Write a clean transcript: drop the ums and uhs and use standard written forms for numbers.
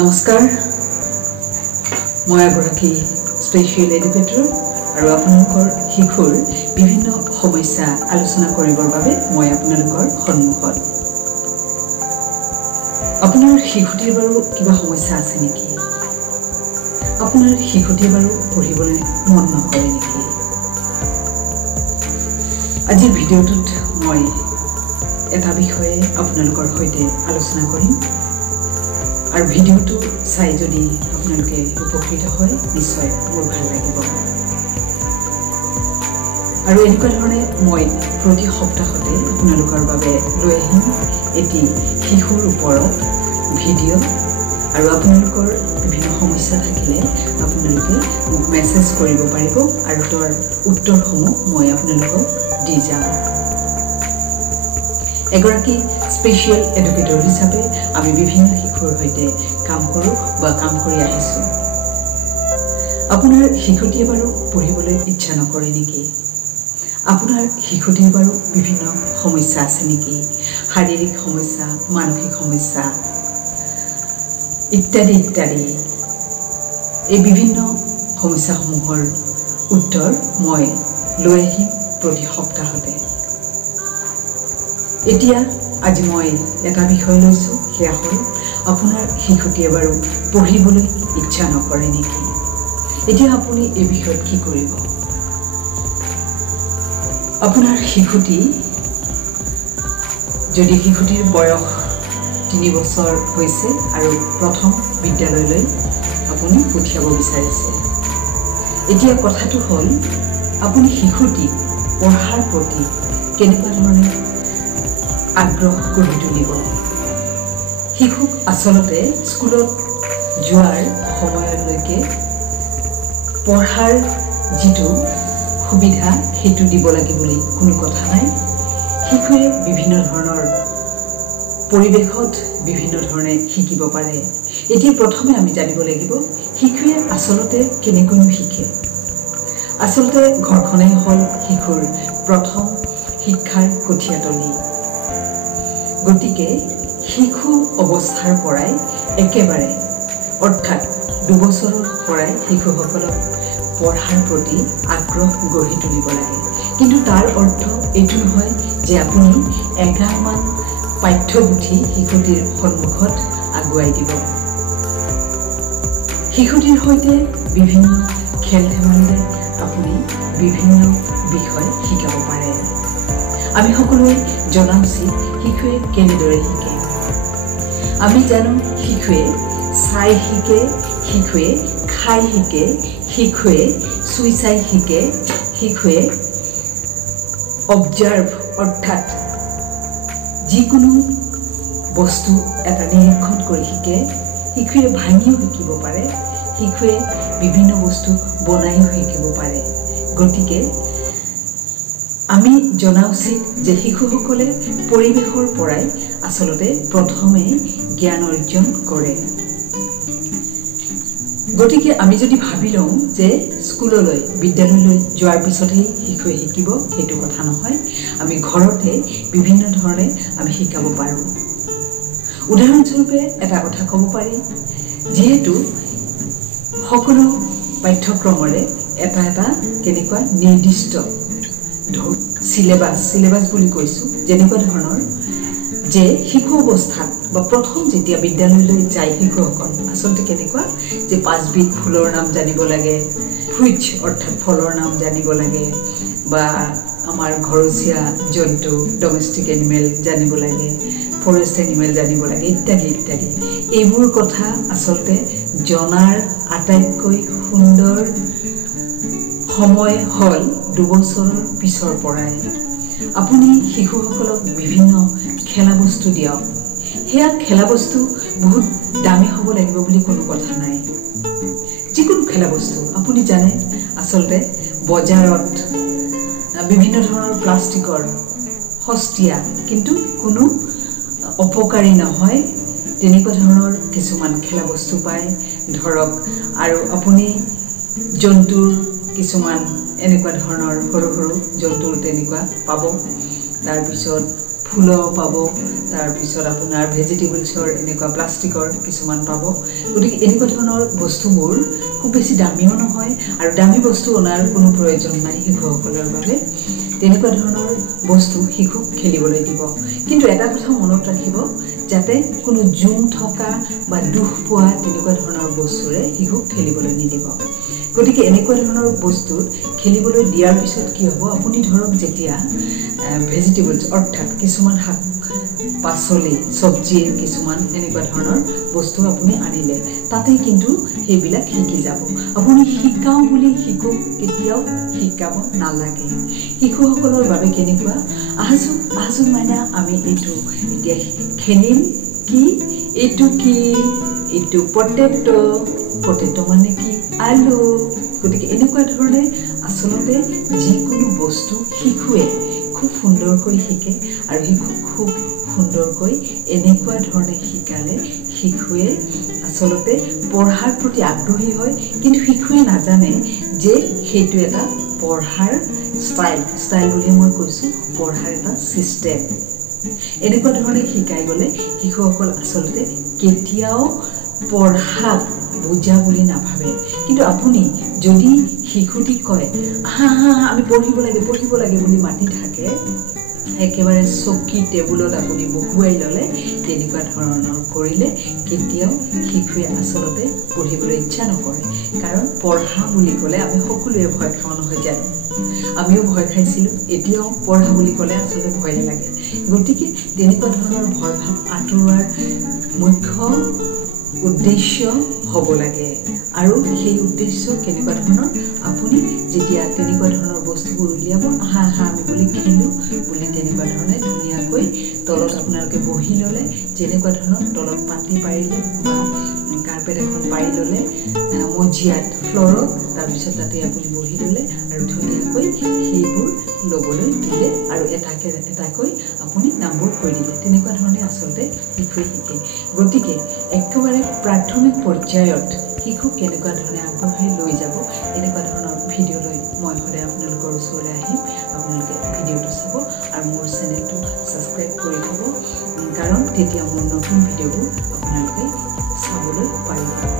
নমস্কাৰ মই এগৰাকী স্পেচিয়েল এডুকেটৰ আৰু আপোনালোকৰ শিশুৰ বিভিন্ন সমস্যা আলোচনা কৰিবৰ বাবে মই আপোনালোকৰ সন্মুখত আপোনাৰ শিশুটিৰ বাৰু কিবা সমস্যা আছে নেকি আপোনাৰ শিশুটিৰ বাৰু পঢ়িবলৈ মন নকৰে নেকি আজি ভিডিঅ'টোত মই এটা বিষয়ে আপোনালোকৰ সৈতে আলোচনা কৰিম আৰু ভিডিঅ'টো চাই যদি আপোনালোকে উপকৃত হয় নিশ্চয় মোৰ ভাল লাগিব আৰু এনেকুৱা ধৰণে মই প্ৰতি সপ্তাহতে আপোনালোকৰ বাবে লৈ আহিম এটি শিশুৰ ওপৰত ভিডিঅ' আৰু আপোনালোকৰ বিভিন্ন সমস্যা থাকিলে আপোনালোকে মোক মেছেজ কৰিব পাৰিব আৰু তাৰ উত্তৰসমূহ মই আপোনালোকক দি যাম এগৰাকী স্পেচিয়েল এডুকেটৰ হিচাপে আমি বিভিন্ন শিশুৰ সৈতে কাম কৰোঁ বা কাম কৰি আহিছোঁ আপোনাৰ শিশুটিয়ে বাৰু পঢ়িবলৈ ইচ্ছা নকৰে নেকি আপোনাৰ শিশুটিৰ বাৰু বিভিন্ন সমস্যা আছে নেকি শাৰীৰিক সমস্যা মানসিক সমস্যা ইত্যাদি ইত্যাদি এই বিভিন্ন সমস্যাসমূহৰ উত্তৰ মই লৈ আহিম প্ৰতি সপ্তাহতে এতিয়া আজি মই এটা বিষয় লৈছোঁ সেয়া হ'ল আপোনাৰ শিশুটিয়ে বাৰু পঢ়িবলৈ ইচ্ছা নকৰে নেকি এতিয়া আপুনি এই বিষয়ত কি কৰিব আপোনাৰ শিশুটি যদি শিশুটিৰ বয়স 3 বছৰ হৈছে আৰু প্ৰথম বিদ্যালয়লৈ আপুনি পঠিয়াব বিচাৰিছে এতিয়া কথাটো হ'ল আপুনি শিশুটি পঢ়াৰ প্ৰতি কেনেকুৱা ধৰণে আগ্ৰহ গঢ়ি তুলিব শিশুক আচলতে স্কুলত যোৱাৰ সময়লৈকে পঢ়াৰ যিটো সুবিধা সেইটো দিব লাগে বুলি কোনো কথা নাই শিশুৱে বিভিন্ন ধৰণৰ পৰিৱেশত বিভিন্ন ধৰণে শিকিব পাৰে এতিয়া প্ৰথমে আমি জানিব লাগিব শিশুৱে আচলতে কেনেকৈনো শিকে আচলতে ঘৰখনেই হ'ল শিশুৰ প্ৰথম শিক্ষাৰ কঠীয়াতলী গতিকে শিশু অৱস্থাৰ পৰাই একেবাৰে অৰ্থাৎ 2 বছৰৰ পৰাই শিশুসকলক পঢ়াৰ প্ৰতি আগ্ৰহ গঢ়ি তুলিব লাগে কিন্তু তাৰ অৰ্থ এইটো নহয় যে আপুনি 11 মান পাঠ্যপুথি শিশুটিৰ সন্মুখত আগুৱাই দিব শিশুটিৰ সৈতে বিভিন্ন খেল ধেমালিৰে আপুনি বিভিন্ন বিষয় শিকাব পাৰে আমি সকলোৱে জনা উচিত শিশুৱে কেনেদৰে শিকে আমি জানো শিশুৱে চাই শিকে শিশুৱে খাই শিকে শিশুৱে চুই চাই শিকে শিশুৱে অবজাৰ্ভ অৰ্থাৎ যিকোনো বস্তু এটা নিৰীক্ষণ কৰি শিকে শিশুৱে ভাঙিও শিকিব পাৰে শিশুৱে বিভিন্ন বস্তু বনাইও শিকিব পাৰে গতিকে আমি জনা উচিত যে শিশুসকলে পৰিৱেশৰ পৰাই আচলতে প্ৰথমে জ্ঞান অৰ্জন কৰে গতিকে আমি যদি ভাবি লওঁ যে স্কুললৈ বিদ্যালয়লৈ যোৱাৰ পিছতহে শিশুৱে শিকিব সেইটো কথা নহয় আমি ঘৰতে বিভিন্ন ধৰণে আমি শিকাব পাৰোঁ উদাহৰণস্বৰূপে এটা কথা ক'ব পাৰি যিহেতু সকলো পাঠ্যক্ৰমৰে এটা কেনেকুৱা নিৰ্দিষ্ট সিলেবাস বুলি কৈছোঁ যেনেকুৱা ধৰণৰ যে শিশু অৱস্থাত বা প্ৰথম যেতিয়া বিদ্যালয়লৈ যায় শিশুসকল আচলতে কেনেকুৱা যে 5 বিধ ফুলৰ নাম জানিব লাগে ফ্ৰুইটছ অৰ্থাৎ ফলৰ নাম জানিব লাগে বা আমাৰ ঘৰচীয়া জন্তু ডমেষ্টিক এনিমেল জানিব লাগে ফৰেষ্ট এনিমেল জানিব লাগে ইত্যাদি ইত্যাদি এইবোৰ কথা আচলতে জনাৰ আটাইতকৈ সুন্দৰ সময় হ'ল 2 বছৰৰ পিছৰ পৰাই আপুনি শিশুসকলক বিভিন্ন খেলা বস্তু দিয়ক সেয়া খেলা বস্তু বহুত দামী হ'ব লাগিব বুলি কোনো কথা নাই যিকোনো খেলা বস্তু আপুনি জানে আচলতে বজাৰত বিভিন্ন ধৰণৰ প্লাষ্টিকৰ সস্তীয়া কিন্তু কোনো অপকাৰী নহয় তেনেকুৱা ধৰণৰ কিছুমান খেলা বস্তু পায় ধৰক আৰু আপুনি জন্তুৰ কিছুমান এনেকুৱা ধৰণৰ সৰু সৰু জন্তুৰ তেনেকুৱা পাব তাৰ পিছত ফুলৰ পাব তাৰপিছত আপোনাৰ ভেজিটেবলছৰ এনেকুৱা প্লাষ্টিকৰ কিছুমান পাব গতিকে এনেকুৱা ধৰণৰ বস্তুবোৰ খুব বেছি দামীও নহয় আৰু দামী বস্তু অনাৰ কোনো প্ৰয়োজন নাই শিশুসকলৰ বাবে তেনেকুৱা ধৰণৰ বস্তু শিশুক খেলিবলৈ দিব কিন্তু এটা কথা মনত ৰাখিব যাতে কোনো জুম থকা বা দুখ পোৱা তেনেকুৱা ধৰণৰ বস্তুৰে শিশুক খেলিবলৈ নিদিব গতিকে এনেকুৱা ধৰণৰ বস্তুত খেলিবলৈ দিয়াৰ পিছত কি হ'ব আপুনি ধৰক যেতিয়া ভেজিটেবলছ অৰ্থাৎ কিছুমান শাক পাচলি চব্জিৰ কিছুমান এনেকুৱা ধৰণৰ বস্তু আপুনি আনিলে তাতে কিন্তু সেইবিলাক শিকি যাব আপুনি শিকাও বুলি শিশুক কেতিয়াও শিকাব নালাগে শিশুসকলৰ বাবে কেনেকুৱা আহাচোন মাইনা আমি এইটো এতিয়া খেলিম কি এইটো পটেটো মানে কি আলু গতিকে এনেকুৱা ধৰণে আচলতে যিকোনো বস্তু শিশুৱে খুব সুন্দৰকৈ শিকে আৰু শিশুক খুব সুন্দৰকৈ এনেকুৱা ধৰণে শিকালে শিশুৱে আচলতে পঢ়াৰ প্ৰতি আগ্ৰহী হয় কিন্তু শিশুৱে নাজানে যে সেইটো এটা পঢ়াৰ ষ্টাইল বুলি মই কৈছোঁ পঢ়াৰ এটা ছিষ্টেম এনেকুৱা ধৰণে শিকাই গ'লে শিশুসকল আচলতে কেতিয়াও পঢ়াক বুজা বুলি নাভাবে কিন্তু আপুনি যদি শিশুটিক কয় আমি পঢ়িব লাগে বুলি মাতি থাকে একেবাৰে চকী টেবুলত আপুনি বহুৱাই ল'লে তেনেকুৱা ধৰণৰ কৰিলে কেতিয়াও শিশুৱে আচলতে পঢ়িবলৈ ইচ্ছা নকৰে কাৰণ পঢ়া বুলি ক'লে আমি সকলোৱে ভয় খাওঁ নহয় জানো আমিও ভয় খাইছিলোঁ এতিয়াও পঢ়া বুলি ক'লে আচলতে ভয় লাগে গতিকে তেনেকুৱা ধৰণৰ ভয় ভাৱ আঁতৰোৱাৰ মুখ্য উদ্দেশ্য হ'ব লাগে আৰু সেই উদ্দেশ্য কেনেকুৱা ধৰণৰ আপুনি যেতিয়া তেনেকুৱা ধৰণৰ বস্তুবোৰ উলিয়াব আমি বুলি খেলোঁ বুলি তেনেকুৱা ধৰণে ধুনীয়াকৈ তলত আপোনালোকে বহি ল'লে যেনেকুৱা ধৰণৰ তলত পাতি পাৰিলে বা কাৰ্পেট এখন পাৰি ল'লে মজিয়াত ফ্ল'ৰত তাৰপিছত তাতে আপুনি বহি ল'লে আৰু ধুনীয়াকৈ সেইবোৰ ল'বলৈ দিলে আৰু এটাকৈ আপুনি নামবোৰ কৈ দিলে তেনেকুৱা ধৰণে আচলতে শিশুৱে শিকে গতিকে একেবাৰে প্ৰাথমিক পৰ্যায়ত শিশুক কেনেকুৱা ধৰণে আগবঢ়াই লৈ যাব এনেকুৱা ধৰণৰ ভিডিঅ' লৈ মই সদায় আপোনালোকৰ ওচৰলৈ আহিম আপোনালোকে ভিডিঅ'টো চাব আৰু মোৰ চেনেলটো ছাবস্ক্ৰাইব কৰি থ'ব কাৰণ তেতিয়া মোৰ নতুন ভিডিঅ'বোৰ আপোনালোকে চাবলৈ পাৰিব